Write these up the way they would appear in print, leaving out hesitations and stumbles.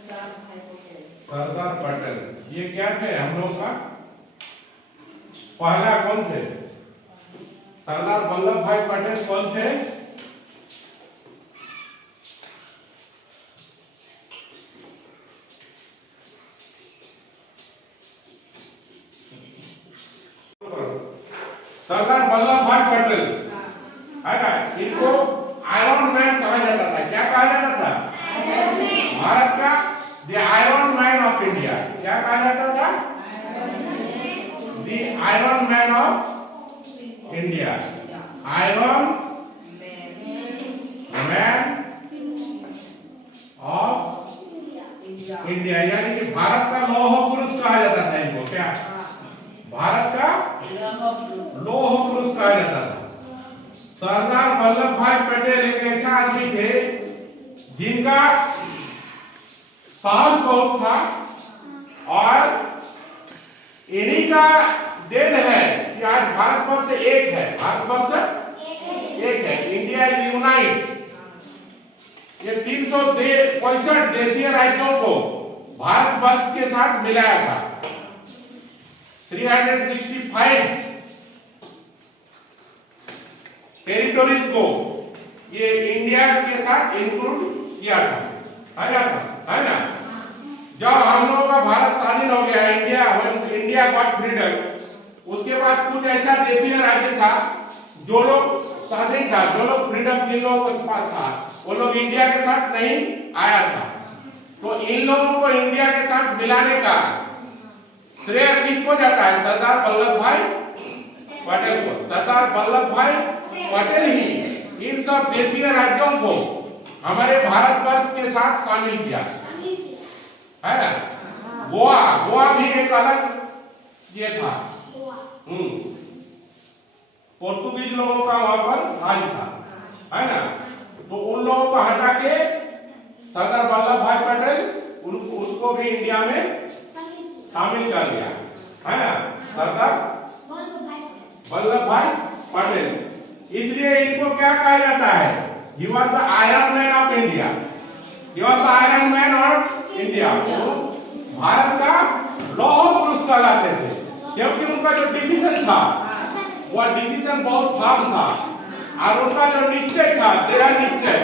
सरदार पटेल। ये क्या थे हम लोग का पहला कौन थे? सरदार वल्लभ भाई पटेल कौन थे? सरदार वल्लभ भाई पटेल है ना। इनको आयरन मैन कहा जाता था। क्या कहा जाता था? भारत का the iron man of India. क्या कहा जाता था? The iron man of India. Iron man of India, यानी कि भारत का लौह पुरुष कहा जाता था इनको। क्या भारत का लौह पुरुष कहा जाता था। सरदार वल्लभ भाई पटेल एक ऐसा आदमी थे जिनका साहस बहुत था और इन्हीं का देन है कि आज भारतवर्ष एक है। भारतवर्ष एक है। India is unite. ये 365 देशीय राज्यों को भारतवर्ष के साथ मिलाया था। 365 टेरिटोरीज को ये इंडिया के साथ इंक्लूड किया था। है ना। जब हम लोगों का भारत स्वाधीन हो गया, इंडिया गॉट फ्रीडम, उसके बाद कुछ ऐसा देशीय राज्य था जो लोग स्वाधीन था, जो लोग फ्रीडम जिन लोगों के पास था, वो लोग इंडिया के साथ नहीं आया था। तो इन लोगों को इंडिया के साथ मिलाने का श्रेय किसको जाता है? सरदार वल्लभ भाई पटेल को। सरदार वल्लभ भाई पटेल ही इन सब देशीय राज्यों को हमारे भारतवर्ष के साथ शामिल किया है ना। गोवा भी एक अलग ये था। पोर्तुगीज लोगों का वहां पर राज था, है ना। तो उन लोगों को हटा के सरदार वल्लभ भाई पटेल उसको भी इंडिया में शामिल कर लिया, है ना। सरदार वल्लभ भाई पटेल। इसलिए इनको क्या कहा जाता है? He was the Iron Man of India. He was the Iron Man of India. Bharat का लौह पुरुष कहलाते थे क्योंकि उनका जो डिसीजन था वह डिसीजन बहुत फर्म था और उनका जो निश्चय था, दृढ़ निश्चय,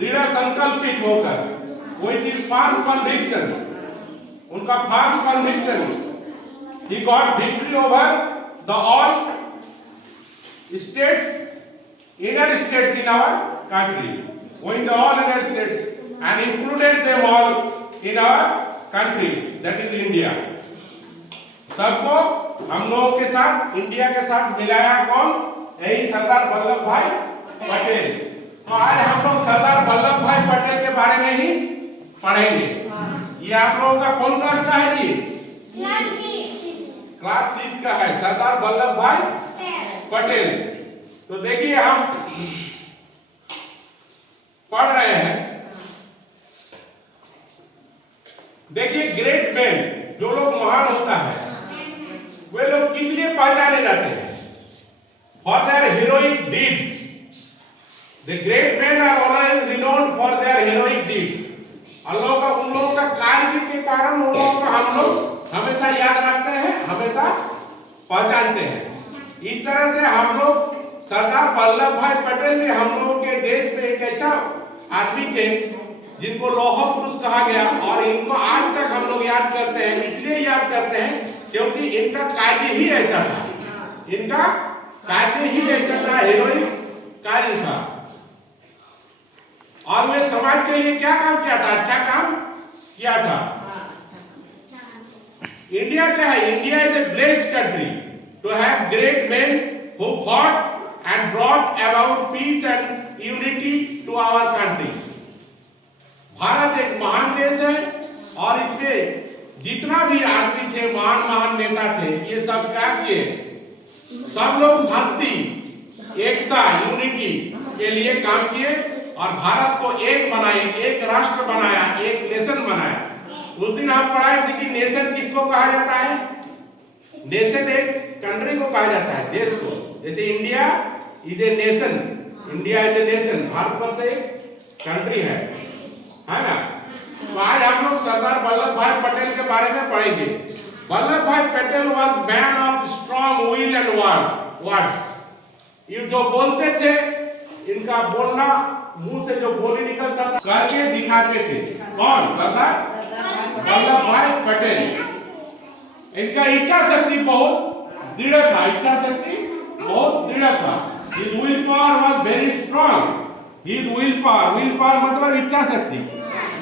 दृढ़ संकल्पित होकर, which is firm conviction, उनका firm conviction, he got victory over the all states, inner states in our country, won the all inner states and included them all in our country, that is India. सबको हम लोगों के साथ, India के साथ मिलाया कौन? यही सरदार वल्लभ भाई पटेल। तो आज हम लोग सरदार वल्लभ भाई पटेल के बारे में ही पढ़ेंगे। ये आप लोगों का कौन क्लास का है जी? क्लास 6 का है। सरदार वल्लभ भाई पटेल। तो देखिए हम पढ़ रहे हैं। देखिए ग्रेट मैन, जो लोग महान होता है, वे लोग किस लिए पहचाने जाते हैं? For their heroic deeds. The great man are always renowned for their heroic deeds. उन लोगों का कार्य के कारण उन लोगों को हम लोग हमेशा याद रखते हैं, हमेशा पहचानते हैं। इस तरह से हम लोग सरदार वल्लभ भाई पटेल ने हम लोगों के देश में एक ऐसा आदमी थे जिनको लौह पुरुष कहा गया और इनको आज तक हम लोग याद करते हैं। इसलिए याद करते हैं क्योंकि इनका कार्य ही ऐसा था। इनका कार्य ही ऐसा था, हीरोइक कार्य था। और वे समाज के लिए क्या काम किया था? अच्छा काम किया था। इंडिया क्या है? India is a blessed country to have great man who fought and brought about peace and unity to our country. Bharat एक महान देश है और इसमें जितना भी आदमी थे, महान नेता थे, ये सब क्या किए? सब लोग शांति, एकता, यूनिटी के लिए काम किए और भारत को एक बनाए, एक राष्ट्र बनाया, एक नेशन बनाया। उस दिन हम पढ़ाए थे कि नेशन किसको कहा जाता है? नेशन एक कंट्री को कहा जाता है, देश को। जैसे India is a nation, India is a nation, Bharatvarsh एक कंट्री है ना। तो आज हम हम लोग सरदार वल्लभ भाई पटेल के बारे में पढ़ेंगे। वल्लभ भाई Patel was man of strong will and words. ये जो बोलते थे, इनका बोलना मुंह से जो बोली निकलता था करके दिखाते थे। कौन? सरदार वल्लभ भाई पटेल। इनका इच्छा शक्ति बहुत दृढ़ था, इच्छा शक्ति बहुत दृढ़ था। His will power was very strong. His will power मतलब इच्छा शक्ति,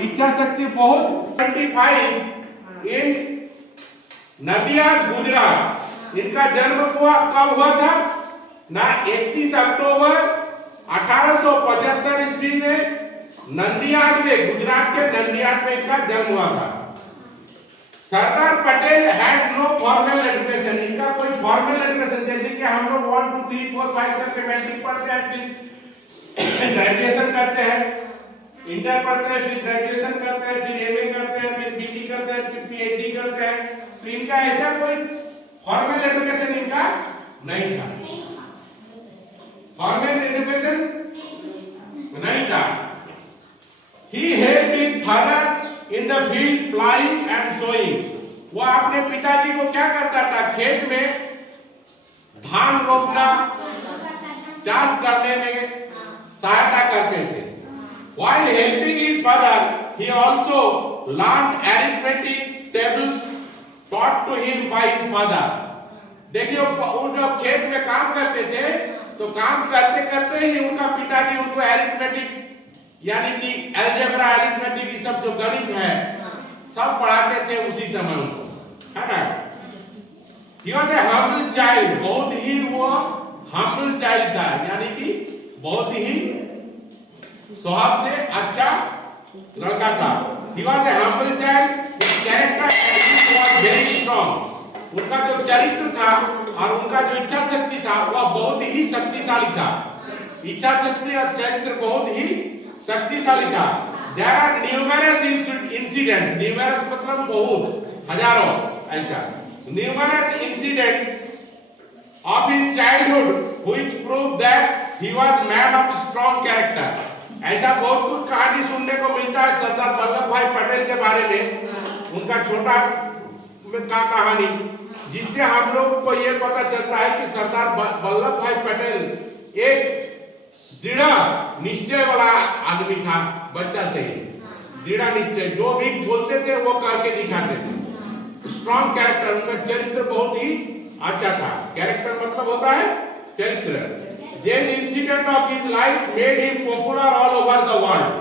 इच्छा शक्ति बहुत। 25 इन नदिया गुजरात। इनका जन्म कब हुआ था ना? 31 अक्टूबर 1875 ईस्वी में नंदियाड में, गुजरात के नंदियाड में इनका जन्म हुआ था। Sardar Patel had no formal education. इनका कोई फॉर्मल एजुकेशन जैसे कि हम लोग 1 2 3 4 5 करके मैट्रिक पढ़ते हैं, फिर ग्रेजुएशन करते हैं, इंटर पढ़ते हैं, फिर ग्रेजुएशन करते हैं, फिर एमए करते हैं, फिर बीटी करते हैं, फिर पीएचडी करते हैं। तो इनका ऐसा कोई फॉर्मल एजुकेशन इनका नहीं था, फॉर्मल एजुकेशन नहीं था। He helped his father in the field plowing and sowing. वो अपने पिताजी को क्या करता था? खेत में धान रोपना, चाष करने में सहायता करते थे। While helping his father, he also learned arithmetic tables taught to him by his father. देखिए वो जब खेत में काम करते थे तो काम करते करते ही उनका पिताजी उनको अरिथमेटिक यानी कि अलजेब्रा, अरिथमेटिक ये सब जो गणित है सब पढ़ाते थे उसी समय उनको, है ना? He was a humble child. बहुत ही वो humble child था, यानी कि बहुत ही स्वभाव से अच्छा लड़का था। He was a humble child. His character was very strong. उनका जो चरित्र था और उनका जो इच्छा शक्ति था वह बहुत ही शक्तिशाली था। इच्छा शक्ति और चरित्र बहुत ही शक्तिशाली था। There are numerous incidents. Numerous मतलब बहुत, हजारों, ऐसा numerous incidents of his childhood which prove that he was man of strong character. ऐसा बहुत कुछ कहानी सुनने को मिलता है सरदार वल्लभ भाई पटेल के बारे में, उनका छोटा का कहानी, जिससे हम लोग को ये पता चलता है कि सरदार वल्लभ भाई पटेल एक दृढ़ निश्चय वाला आदमी था। बच्चा से ही दृढ़ निश्चय, जो भी बोलते थे वो करके दिखाते थे। स्ट्रॉन्ग कैरेक्टर, उनका चरित्र बहुत ही अच्छा था। कैरेक्टर मतलब होता है चरित्र। This incident of his life made him popular all over the world.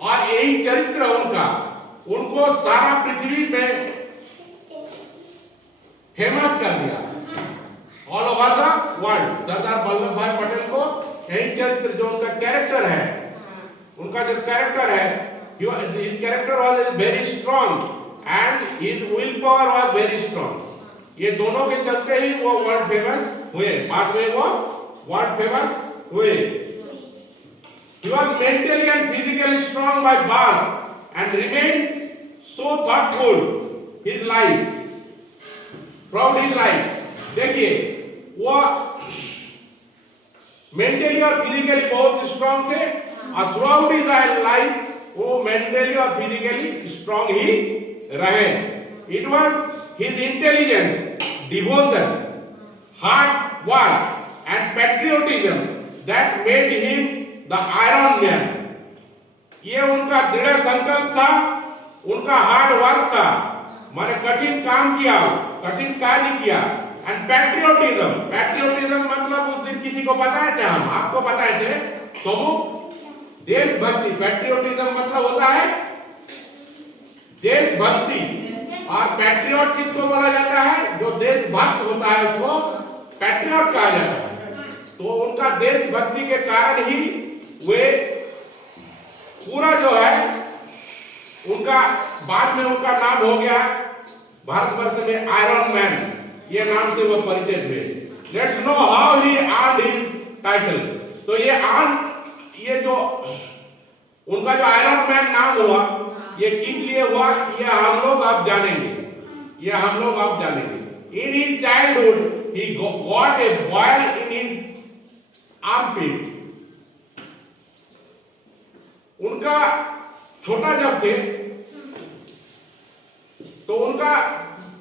और यही चरित्र उनका उनको सारा पृथ्वी में फेमस कर दिया, all over the world. Sardar Vallabh भाई पटेल को यही चरित्र, जो उनका कैरेक्टर है, उनका जो कैरेक्टर है, his character was very strong and his will power was very strong. ये दोनों के चलते ही वो वर्ल्ड फेमस हुए, बाद में वो वर्ल्ड फेमस हुए। He was mentally and physically strong by birth and remained so thoughtful his life, throughout his life. देखिए वो मेंटली और फिजिकली बहुत स्ट्रांग थे और थ्रूआउट हिज लाइफ वो मेंटली और फिजिकली स्ट्रांग ही रहे। It was his intelligence, devotion, hard work and patriotism that made him the iron man. ये उनका दृढ़ संकल्प था, उनका हार्ड वर्क था, माने कठिन काम किया, कठिन कार्य किया। एंड पैट्रियोटिज्म, पैट्रियोटिज्म मतलब उस दिन किसी को बताए थे, हम आपको बताए थे, तो वो देशभक्ति। पैट्रियोटिज्म मतलब होता है देशभक्ति, और पैट्रियट किसको बोला जाता है? जो देशभक्त होता है उसको पैट्रियट कहा जाता है। तो उनका देशभक्ति के कारण ही वे पूरा जो है उनका बाद में उनका नाम हो गया भारतवर्ष में आयरन मैन, ये नाम से वो परिचित हुए। Let's know how he earned his title. तो ये जो उनका जो आयरन मैन नाम हुआ, ये किस लिए हुआ, ये हम लोग अब जानेंगे, ये हम लोग अब जानेंगे। In his childhood he got a boil in his armpit. उनका छोटा जब थे तो उनका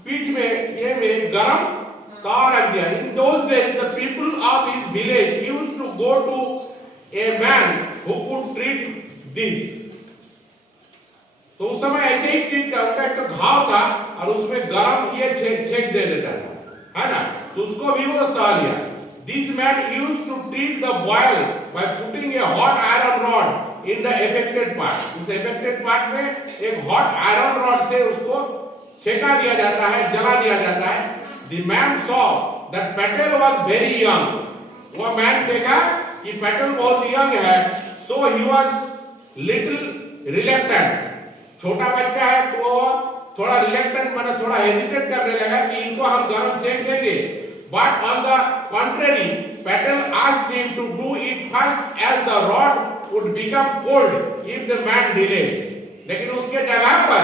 पीठ में ये में गरम तार रख दिया। In those days the people of his village used to go to a man who could treat this. तो उस समय ऐसे ही ट्रीट करता, एक तो घाव था और उसमें गरम ये छेद दे देता था, है ना, तो उसको भी वो सह लिया। This man used to treat the boil by putting a hot iron rod in the affected part. उस affected part में एक hot iron rod से उसको छेका दिया जाता है, जला दिया जाता है। The man saw that Patel was very young. वो man देखा कि Patel बहुत young है, so he was little reluctant. छोटा बच्चा है तो वो थोड़ा reluctant माने थोड़ा hesitate करने लगा कि इनको हम गरम सेक देंगे। But on the contrary, Patel asked him to do it first as the rod would become cold if the man delayed. लेकिन उसके जगह पर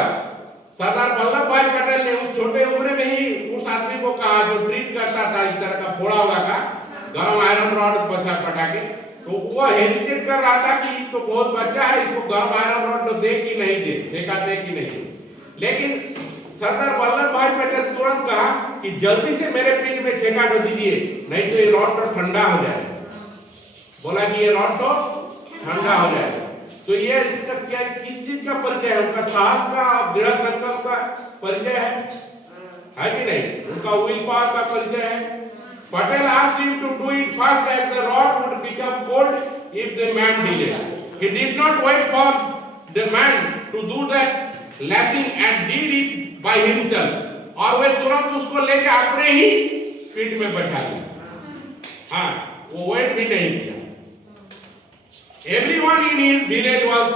सरदार वल्लभ भाई पटेल ने उस छोटे उम्र में ही उस आदमी को कहा जो ट्रीट करता था इस तरह का फोड़ा हुआ का गरम आयरन रॉड पसा पटा के, तो वो हेजिटेट कर रहा था कि तो बहुत बच्चा है, इसको गरम आयरन रॉड दे कि नहीं दे, सेका दे कि नहीं। लेकिन सरदार वल्लभ भाई पटेल तुरंत कहा कि जल्दी से मेरे पीठ में छेका दो दीजिए, नहीं तो ये रॉड तो ठंडा हो जाएगा। बोला कि ये रॉड तो ठंडा हो जाएगा। तो ये इसका क्या, किस चीज का परिचय है? उनका साहस का, दृढ़ संकल्प का परिचय है कि नहीं? उनका विल पावर का परिचय है। Patel asked him to do it first as the rod would become cold if the man delayed. He did not wait for the man to do that lashing and did it by himself. और वे तुरंत उसको लेके अपने ही पीठ में बैठा लिया। हाँ, वो वेट भी नहीं किया। Everyone in his village was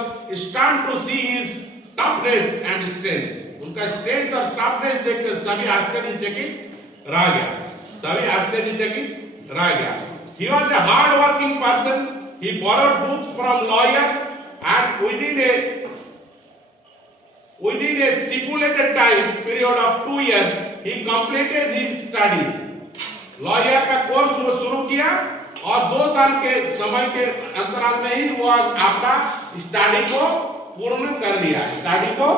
stunned to see his toughness and strength. उनका strength और toughness देखकर सभी आश्चर्यचकित रह गया। सभी आश्चर्यचकित रह गया। He was a hard-working person. He borrowed books from lawyers and within a stipulated time period of 2 years, he completed his studies. Lawyer का कोर्स वो शुरू किया और 2 साल के समय के अंतराल में ही वो अपना स्टडी को पूर्ण कर लिया। स्टडी को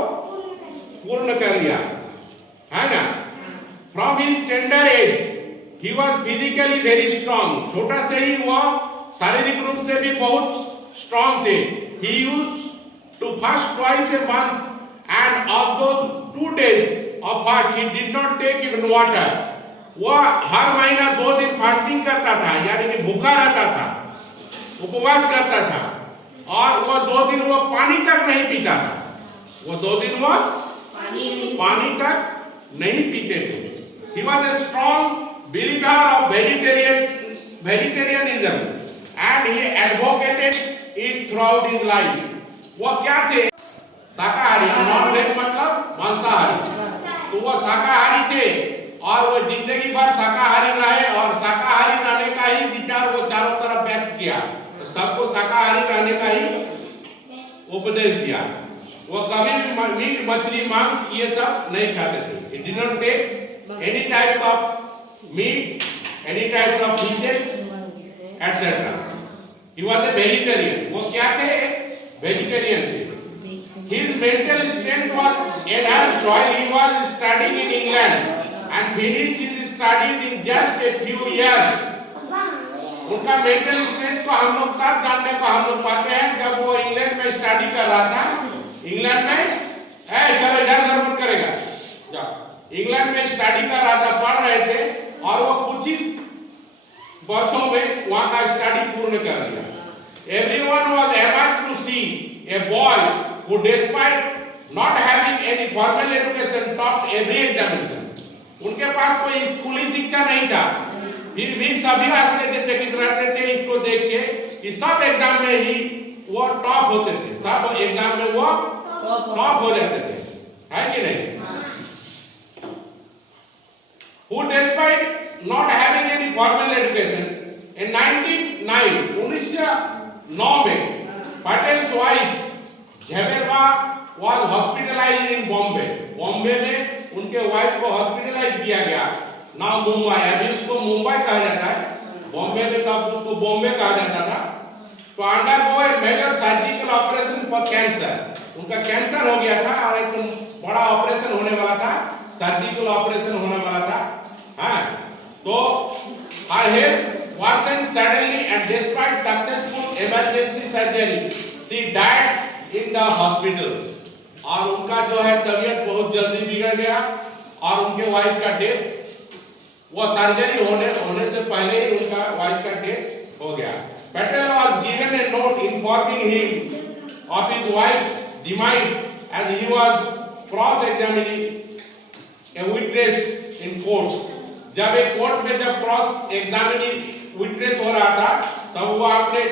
पूर्ण कर लिया, है ना। From his tender age, he was physically very strong. छोटा से ही वो शारीरिक रूप से भी बहुत स्ट्रांग थे। He used to fast twice a month. And of those 2 days of fast, he did not take even water. वो हर महीना 2 दिन फास्टिंग करता था, यानी कि भूखा रहता था, उपवास करता था, और वो 2 दिन वो पानी तक नहीं पीता था। वो 2 दिन वो पानी तक नहीं पीते थे। He was a strong believer of vegetarianism, and he advocated it throughout his life. वो क्या थे? शाकाहारी। नॉन वेज मतलब मांसाहारी। तो वो शाकाहारी थे और वो जिंदगी भर शाकाहारी रहे और शाकाहारी रहने का ही विचार वो चारों तरफ व्यक्त किया। तो सबको शाकाहारी रहने का ही उपदेश दिया। वो कभी भी मीट, मछली, मांस ये सब नहीं खाते थे। He did not take any type of meat, any type of fishes, etc. He was a vegetarian. वो क्या थे? वेजिटेरियन थे। His mental strength was enhanced while he was studying in England and finished his studies in just a few years. उनका mental strength को हम लोग तब जानने को हम लोग पाते हैं जब वो इंग्लैंड में स्टडी कर रहा था। इंग्लैंड में चलो इधर मत करेगा, जाओ। इंग्लैंड में स्टडी कर रहा था, पढ़ रहे थे और वो कुछ ही वर्षों में वहाँ का स्टडी पूर्ण कर लिया। Everyone was amazed to see a boy who, despite not having any formal education, topped every examination. उनके पास कोई स्कूली शिक्षा नहीं था, फिर भी सभी आश्चर्यचकित रहते थे इसको देख के कि सब एग्जाम में ही वो टॉप होते थे। सब एग्जाम में वो टॉप हो जाते थे, है कि नहीं? Who, despite not having any formal education, in 1909 में Patel's wife Jhabera was hospitalized in Bombay. Bombay में उनके वाइफ को हॉस्पिटलाइज किया गया। नाउ मुंबई, अभी उसको मुंबई कहा जाता है, बॉम्बे में तब उसको बॉम्बे कहा जाता था। तो undergo a major surgical operation for cancer, उनका कैंसर हो गया था और एक बड़ा ऑपरेशन होने वाला था suddenly and despite successful emergency surgery, she died in the hospital. और उनका जो है तबीयत बहुत जल्दी बिगड़ गया और उनके वाइफ का डेथ, वो सर्जरी होने से पहले ही उनका वाइफ का डेथ हो गया. Patel was given a note informing him of his wife's demise as he was cross-examining a witness in court. जब एक कोर्ट में जब क्रॉस एग्जामिनिंग विटनेस हो रहा था तब वो अपने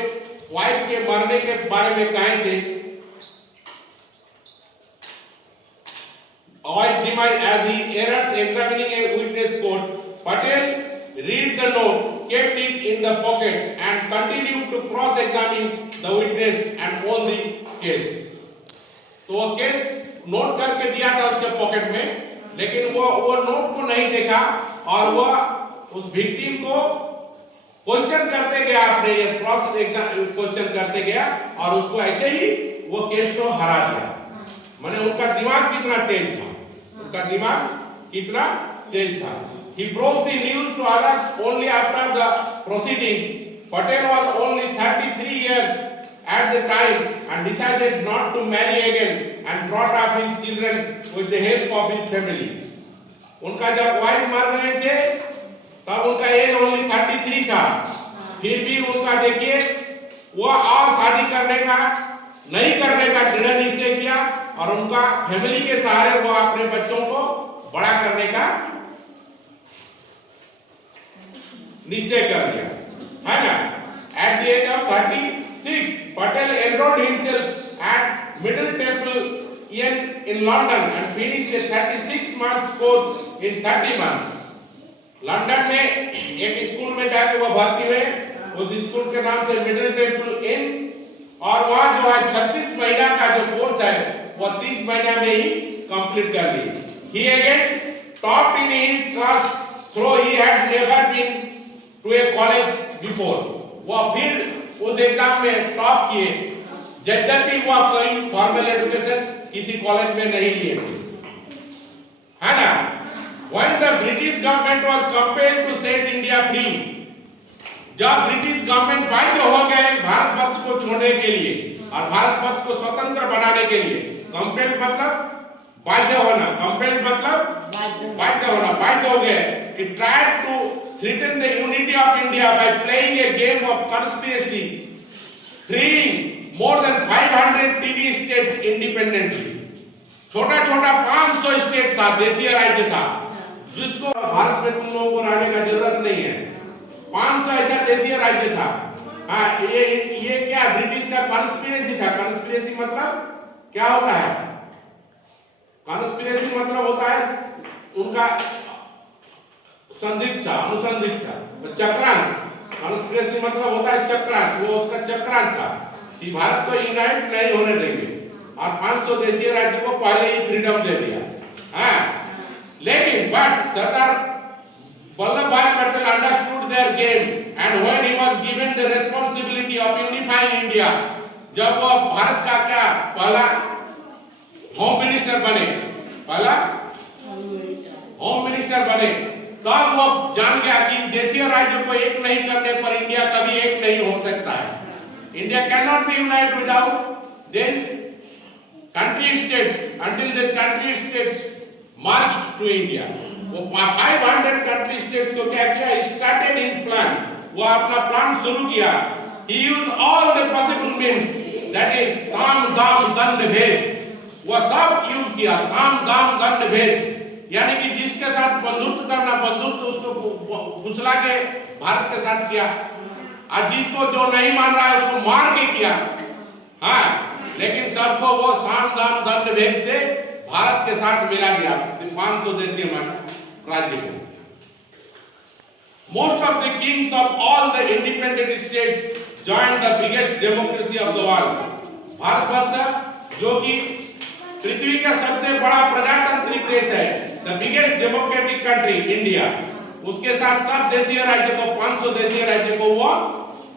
वाइफ के मरने के बारे में कहे थे. Wife demise as he errs examining a witness court. Patel read the note, kept it in the pocket and continued to cross-examine the witness and won the case. तो वो केस नोट करके दिया था उसके पॉकेट में, लेकिन वो note को नहीं देखा और वो उस विक्टिम को क्वेश्चन करते गया, अपने ये क्रॉस एग्जाम क्वेश्चन करते गया और उसको ऐसे ही वो केस को हरा दिया. माने उनका दिमाग कितना तेज था, उनका दिमाग कितना तेज था. He broke the news to others only after the proceedings. Patel was only 33 years at the time and decided not to marry again and brought up his children with the help of his family. उनका जब wife मर रहे थे तब उनका as only 33 था, फिर भी उनका देखिए वो और शादी करने का नहीं करने का दृढ़ निश्चय किया और उनका फैमिली के सहारे वो अपने बच्चों को बड़ा करने का निश्चय कर लिया, है ना. At the age of 36, Patel enrolled himself at Middle Temple in London and finished a 36-month course in 30 months. London में एक स्कूल में जाके वो भर्ती हुए, उस स्कूल के नाम से मिडिल टेम्पल इन, और वहाँ जो है 36 महीना का जो कोर्स है वो 30 महीना में ही कंप्लीट कर ली. He again topped in his class, though he had never been to a college before. वो फिर उस एग्जाम में टॉप किए, यद्यपि वो कोई फॉर्मल एजुकेशन किसी कॉलेज में नहीं लिए, है ना. When the British government was compelled to set India free, जब ब्रिटिश गवर्नमेंट बाध्य हो गए भारतवर्ष को छोड़ने के लिए और भारतवर्ष को स्वतंत्र बनाने के लिए, कंपेल मतलब बाध्य होना, कंपेल मतलब बाध्य होना, बाध्य हो गए. He tried to threaten the unity of India by playing a game of conspiracy, freeing more than 500 TD states independently. छोटा छोटा 500 स्टेट था, देशीय राज्य था, जिसको भारत में तुम लोगों को रहने का जरूरत नहीं है. 500 ऐसा देशीय राज्य था. हाँ, ये क्या ब्रिटिश का कॉन्स्पिरेसी था. कॉन्स्पिरेसी मतलब क्या होता है? कॉन्स्पिरेसी मतलब होता है उनका संदिग्धता, अनुसंदिग्धता, चक्रांत. कॉन्स्पिरेसी मतलब होता है चक्रांत. वो उसका चक्रांत था कि भारत को यूनाइट नहीं होने देंगे और 500 देशीय राज्य को पहले ही फ्रीडम दे दिया. हाँ, लेकिन बट सरदार वल्लभ भाई Patel understood their game and when he was given the responsibility of unifying India, जब वो भारत का क्या पहला होम मिनिस्टर बने, पहला होम मिनिस्टर बने, तब वो जान गया कि देशीय राज्यों को एक नहीं करने पर इंडिया कभी एक नहीं हो सकता है. India can not be united without this country states until this country states marched to India. वो 500 कंट्री स्टेट्स को क्या किया? Started his plan. वो अपना प्लान शुरू किया. He used all the possible means, that is साम दाम दंड भेद. वो सब यूज किया, साम दाम दंड भेद, यानी कि जिसके साथ बंधुत्व करना, बंधुत्व उसको फुसला के भारत के साथ किया, और जिसको जो नहीं मान रहा है उसको मार के किया. हाँ, लेकिन सबको वो साम दाम दंड भेद से भारत के साथ मिला दिया, 500 देशीय राज्य को. Most of the kings of all the independent states joined the biggest democracy of the world. Bharatvarsh जो कि पृथ्वी का सबसे बड़ा प्रजातांत्रिक देश है, the biggest democratic country, India, उसके साथ सब देशीय राज्य को, 500 देशीय राज्य को वो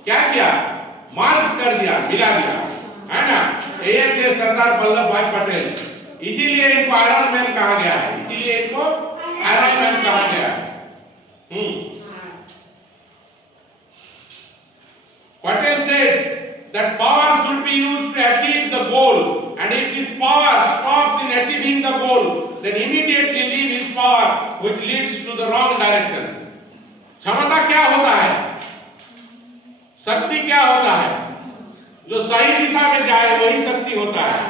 क्या किया? मार्च कर दिया, मिला दिया, है ना. ये थे सरदार वल्लभ भाई पटेल. इसीलिए इनको आयरन मैन कहा गया है, इसीलिए इनको आयरन मैन कहा गया है. Patel said that power should be used to achieve the goal, and if this power stops in achieving the goal, then immediately leave his power, which leads to the wrong direction. क्षमता क्या होता है? शक्ति क्या होता है? जो सही दिशा में जाए वही शक्ति होता है।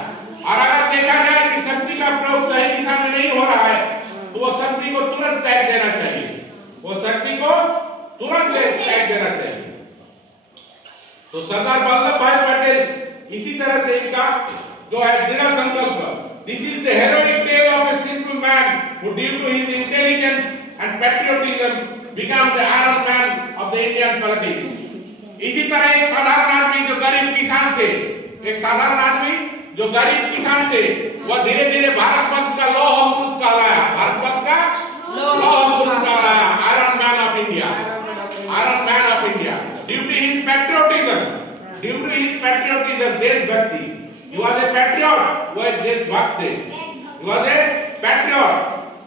और अगर देखा जाए कि शक्ति का प्रयोग सही दिशा में नहीं हो रहा है, तो वो शक्ति को तुरंत त्याग देना चाहिए। वो शक्ति को तुरंत त्याग देना चाहिए। तो सरदार वल्लभ भाई पटेल इसी तरह से इनका जो है दृढ़ संकल्प, this is the heroic tale of a simple man who due to his intelligence and patriotism become the iron man of the Indian politics. इसी तरह एक साधारण आदमी जो गरीब किसान थे, एक साधारण आदमी जो गरीब किसान थे, वह धीरे धीरे भारतवर्ष का लौह पुरुष कहलाया, भारतवर्ष का लौह पुरुष कहलाया, iron man of India, iron man of India, due to his patriotism, due to his patriotism, देशभक्ति। He was a patriot, वह देशभक्त थे, he was a patriot,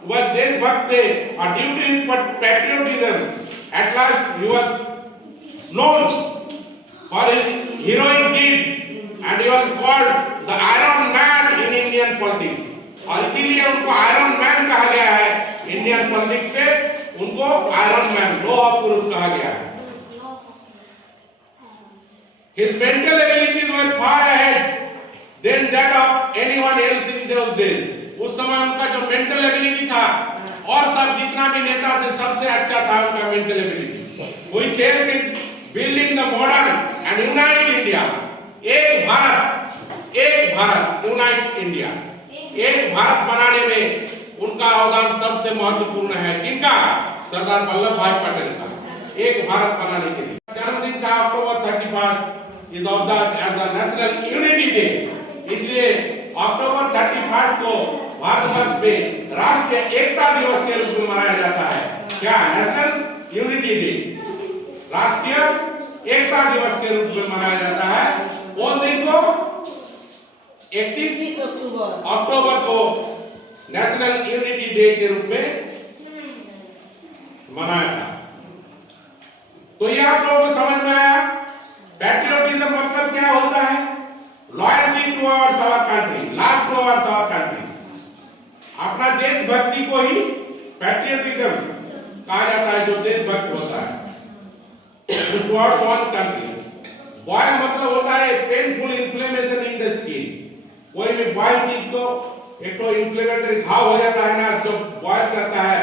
वह देशभक्त थे, और due to his patriotism at last he was known for his heroic deeds and he was called the Iron Man in Indian politics। और इसीलिए उनको आयरन मैन कहा गया है, इंडियन पॉलिटिक्स में उनको आयरन मैन, लौह पुरुष कहा गया है। His mental abilities were far ahead than that of anyone else in those days। उस समय उनका जो मेंटल एबिलिटी था और सब जितना भी नेता से सबसे अच्छा था उनका mental ability. Which helped in building the modern and united India। एक भारत, यूनाइट इंडिया, एक भारत बनाने में उनका अवदान सबसे महत्वपूर्ण है। किनका? सरदार वल्लभ भाई पटेल का, एक भारत बनाने के लिए। जन्मदिन था अक्टूबर 31 is of the national unity day, इसलिए अक्टूबर 31 को भारतवर्ष में राष्ट्रीय एकता दिवस के रूप में मनाया जाता है। क्या? नेशनल यूनिटी डे, राष्ट्रीय एकता दिवस के रूप में मनाया जाता है। उस दिन को 31 अक्टूबर को नेशनल यूनिटी डे के रूप में मनाया था। तो ये आप लोगों को समझ में आया? पैट्रियोटिज्म मतलब क्या होता है? Loyalty towards our country, love towards our country. अपना देशभक्ति को ही पैट्रियोटिज्म कहा जाता है, जो देशभक्त होता है। Towards one country. बॉयल मतलब होता है painful inflammation in the skin. कोई भी बॉयल चीज को, एक तो इन्फ्लेमेटरी घाव हो जाता है ना, जो बॉयल करता है,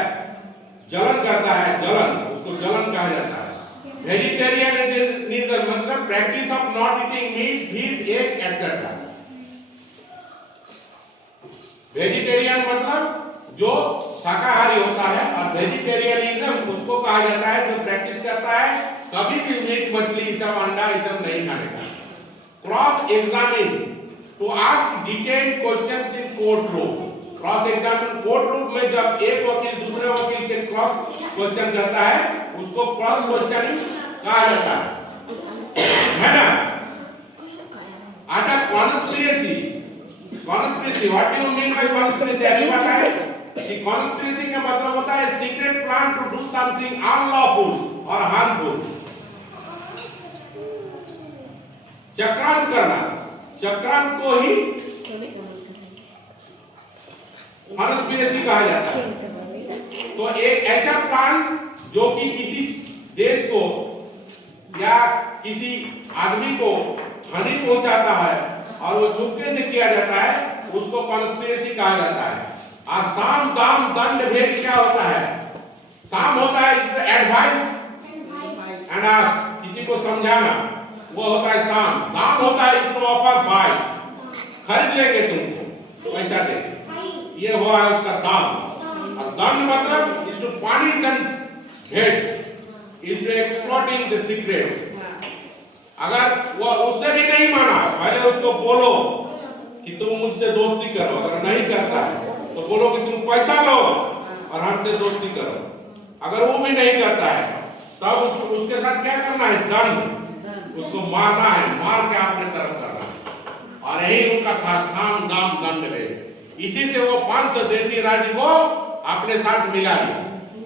जलन करता है, जलन, उसको जलन कहा जाता है। वेजिटेरियनिज्म मतलब practice of not eating meat, fish, egg etcetera. Vegetarian मतलब जो शाकाहारी होता है, और वेजिटेरियनिज्म उसको कहा जाता है जो प्रैक्टिस करता है कभी भी मीट, मछली, सब अंडा ये सब नहीं खाने का। Cross examine, to ask detailed questions in court room. Cross examine court room में जब एक वकील दूसरे वकील से क्रॉस क्वेश्चन करता है, उसको क्रॉस क्वेश्चनिंग कहा जाता है ना। अच्छा, conspiracy, conspiracy, what do you mean by conspiracy? अभी बताएं कि कॉन्स्पिरेसी का मतलब होता है secret plan to do something unlawful और हार्मफुल। चक्रांत करना, चक्रांत को ही कॉन्स्पिरेसी कहा जाता है। तो एक ऐसा प्लान जो कि किसी देश को या किसी आदमी को हानि पहुंचाता है और वो चुपके से किया जाता है, उसको कॉन्स्पिरेसी कहा जाता है। और साम, दाम, दंड, भेद क्या होता है? साम होता है एडवाइस एंड आस्क, किसी को समझाना, वो होता है साम। दाम होता है इसको ऑफर, बाय, खरीद लेंगे तुमको, पैसा दे, ये हुआ है उसका दाम। और दंड मतलब is to punish and hate, is to exploiting the secret. अगर वो उससे भी नहीं माना, पहले उसको बोलो कि तुम मुझसे दोस्ती करो, अगर नहीं करता है तो बोलो कि तुम पैसा लो और हमसे दोस्ती करो। अगर वो भी नहीं करता है तब उसके साथ क्या करना है? दंड, उसको मारना है, मार के अपने तरफ करना है। और यही उनका था साम, दाम, दंड, भेद। इसी से वो 500 देशी राज्य को अपने साथ मिला दिया,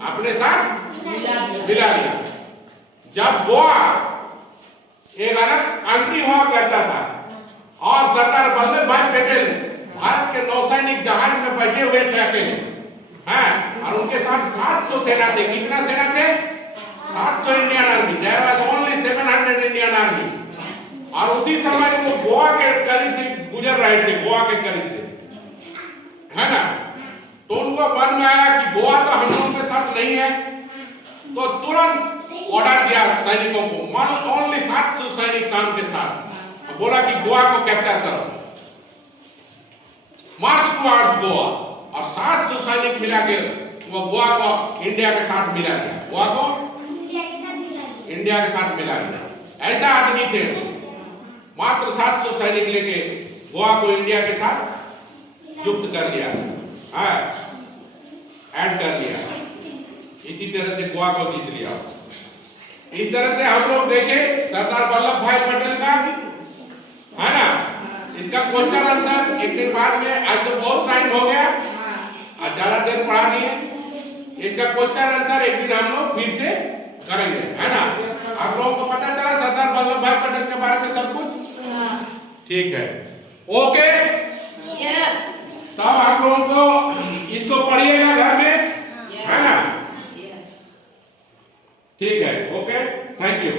अपने साथ मिला दिया। जब गोवा एक अलग कंट्री हुआ करता था। और सरदार वल्लभ भाई पटेल भारत के नौसैनिक जहाज में बैठे हुए थे अकेले, हैं, और उनके साथ 700 सेना थे। कितना सेना थे? 700 Indian army. There was only 700 Indian army. और उसी समय वो गोवा के करीब से गुजर रहे थे, गोवा के करीब से, है ना। तो उनको मन में आया कि गोवा तो हम लोगों के साथ नहीं है, तो तुरंत ऑर्डर दिया सैनिकों को, ओनली 700 सैनिक काम के साथ, बोला कि गोवा को कैप्चर करो, मार्च टुवर्ड्स गोवा। और 700 सैनिक मिला के वो गोवा को इंडिया के साथ मिला दिया, गोवा को इंडिया के साथ मिला दिया। ऐसा आदमी थे, मात्र 700 सैनिक लेके गोवा को इंडिया के साथ युक्त कर लिया, ऐड कर लिया। इसी तरह से गोवा को जीत लिया। इस तरह से हम लोग देखे सरदार वल्लभ भाई पटेल का, है ना। इसका क्वेश्चन आंसर एक दिन बाद में, आज तो बहुत टाइम हो गया, आज ज्यादा देर पढ़ा नहीं है। इसका क्वेश्चन आंसर एक दिन हम लोग फिर से करेंगे, है ना। आप लोगों को पता चला सरदार वल्लभ भाई पटेल के बारे में सब कुछ? ठीक है, ओके। यस। तब आप लोगों को इसको पढ़िएगा घर में, है ना। ठीक है, ओके, थैंक यू।